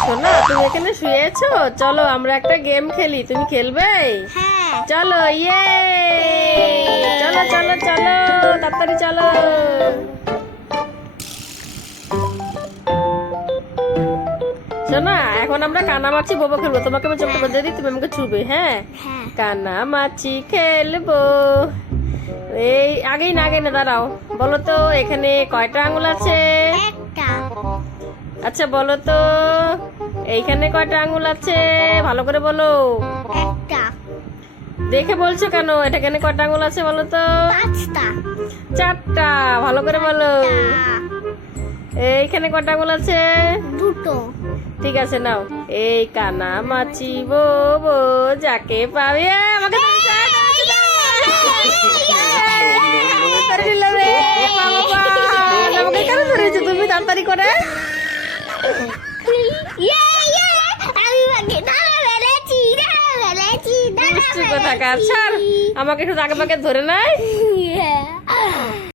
শোনো তুমি এখানে শুয়েছো? চলো আমরা একটা গেম খেলি। তুমি খেলবে? হ্যাঁ। চলো ইয়ে চলো চলো চলো। শোনা এখন আমরা কানামাছি বোবো খেলব। তোমাকে আমি চোখটা বেঁধে দিই তুমি আমাকে ছুবে হ্যাঁ? হ্যাঁ। কানামাছি খেলব। এই আগেই না আগে না দাঁড়াও। বলো তো এখানে কয়টা আঙুল আছে? আচ্ছা বলো তো এইখানে কয়টা আঙুল আছে? ভালো করে বলো। দেখে বলছো কেন? এটা এখানে কয়টা আঙুল আছে বলো তো? চারটা ভালো করে বলো। এইখানে কটা আঙুল আছে? দুটো। ঠিক আছে নাও। এই কানা মাছি বো বো যাকে পাবে। আমাকে আমাকে কেন ধরেছো তুমি তাড়াতাড়ি করে? ইয়ে, ইয়ে, আমাকে একটু আগে পাকে ধরে নাই।